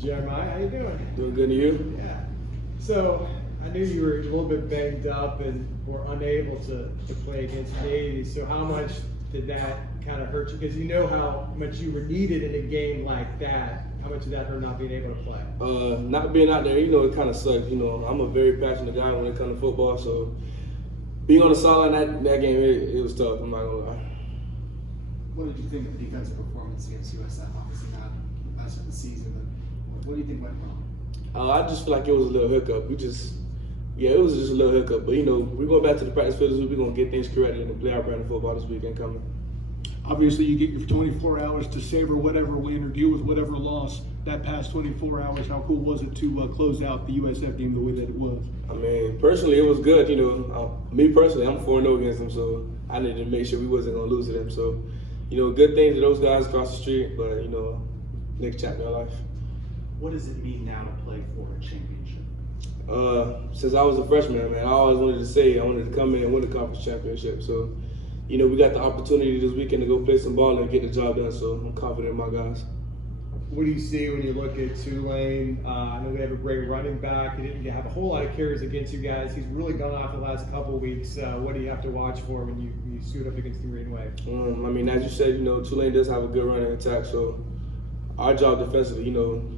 Jeremiah, how you doing? Doing good to you? Yeah. So I knew you were a little bit banged up and were unable to play against Navy. So how much did that kind of hurt you? Because you know how much you were needed in a game like that. How much did that hurt not being able to play? Not being out there, it kind of sucks. I'm a very passionate guy when it comes to football, so being on the sideline that game, it was tough. I'm not gonna lie. What did you think of the defensive performance against USF? Obviously not the best of the season, but what do you think went wrong? I just feel like it was a little hiccup. It was just a little hiccup. But we're going back to the practice field this week. We're gonna get things corrected and play our brand of football this weekend coming. Obviously, you get your 24 hours to savor whatever win or deal with whatever loss. That past 24 hours, how cool was it to close out the USF game the way that it was? I mean, personally, it was good. Me personally, I'm 4-0 against them, so I needed to make sure we wasn't gonna lose to them. So, good things to those guys across the street. But next chapter of life. What does it mean now to play for a championship? Since I was a freshman, man, I always wanted to say I wanted to come in and win the conference championship. So, we got the opportunity this weekend to go play some ball and get the job done. So I'm confident in my guys. What do you see when you look at Tulane? I know they have a great running back. He didn't have a whole lot of carries against you guys. He's really gone off the last couple of weeks. What do you have to watch for when you suit up against the Green Wave? As you said, Tulane does have a good running attack. So our job defensively,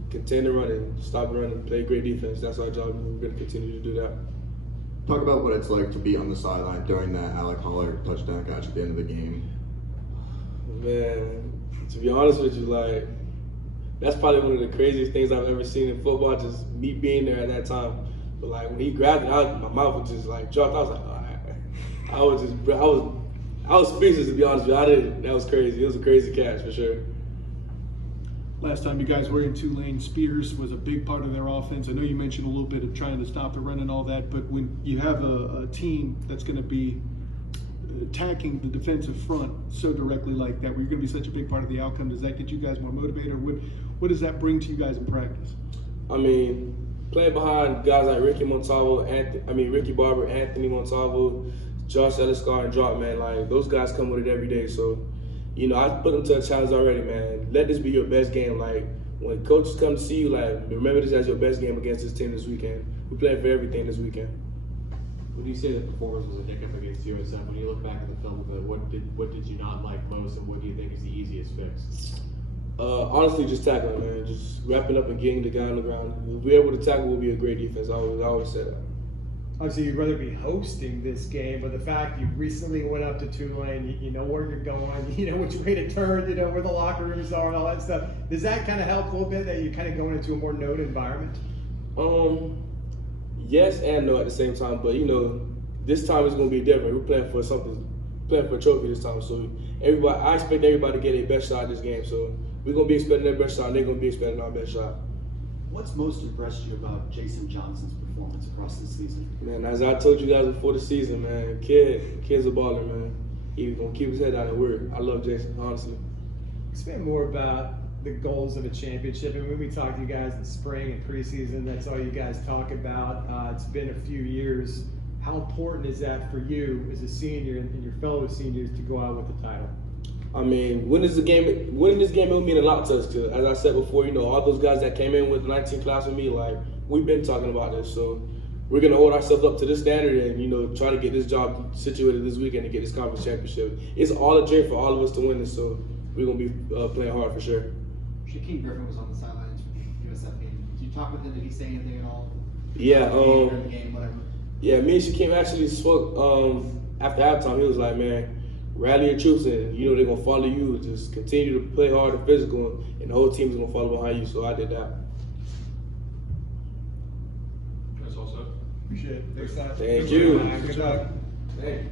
contend the running, stop the running, play great defense. That's our job. We're going to continue to do that. Talk about what it's like to be on the sideline during that Alec Holler touchdown catch at the end of the game. Man, to be honest with you, that's probably one of the craziest things I've ever seen in football, just me being there at that time. But when he grabbed it, my mouth was just dropped. I was like, all right. I was speechless, to be honest with you. That was crazy. It was a crazy catch for sure. Last time you guys were in Tulane, Spears was a big part of their offense. I know you mentioned a little bit of trying to stop the run and all that, but when you have a team that's going to be attacking the defensive front so directly like that, where you're going to be such a big part of the outcome, does that get you guys more motivated, or what does that bring to you guys in practice? Playing behind guys like Ricky Barber, Anthony Montalvo, Josh Elliscar, and Drop, man, those guys come with it every day. So, I put them to a challenge already, man. Let this be your best game. When coaches come to see you, remember this as your best game against this team this weekend. We're playing for everything this weekend. When you say the performance was a hiccup against USF, when you look back at the film of it, what did you not like most, and what do you think is the easiest fix? Honestly, just tackling, man. Just wrapping up and getting the guy on the ground. If we're able to tackle, we'll be a great defense. I always say that. Obviously, you'd rather be hosting this game, but the fact you recently went up to Tulane, you know where you're going, you know which way to turn, where the locker rooms are and all that stuff. Does that kind of help a little bit that you're kind of going into a more known environment? Yes and no at the same time, but this time it's going to be different. We're playing for a trophy this time, so I expect everybody to get their best shot this game. So we're going to be expecting their best shot, and they're going to be expecting our best shot. What's most impressed you about Jason Johnson's performance across the season? Man, as I told you guys before the season, man, kid's a baller, man. He's going to keep his head down and work. I love Jason, honestly. Explain more about the goals of a championship. And when we talk to you guys in spring and preseason, that's all you guys talk about. It's been a few years. How important is that for you as a senior and your fellow seniors to go out with the title? Winning this game, it will mean a lot to us. Cause as I said before, all those guys that came in with the 19 class with me, we've been talking about this. So we're gonna hold ourselves up to this standard and try to get this job situated this weekend to get this conference championship. It's all a dream for all of us to win this. So we're gonna be playing hard for sure. Shaquem Griffin was on the sidelines for the USF game. Did you talk with him? Did he say anything at all? Yeah. The game, whatever. Yeah, me and Shaquem actually spoke after halftime. He was like, man, rally your troops and they're gonna follow you. Just continue to play hard and physical, and the whole team is gonna follow behind you. So I did that. That's all set. Appreciate it. Thanks, Thank you. Good luck. Thank you.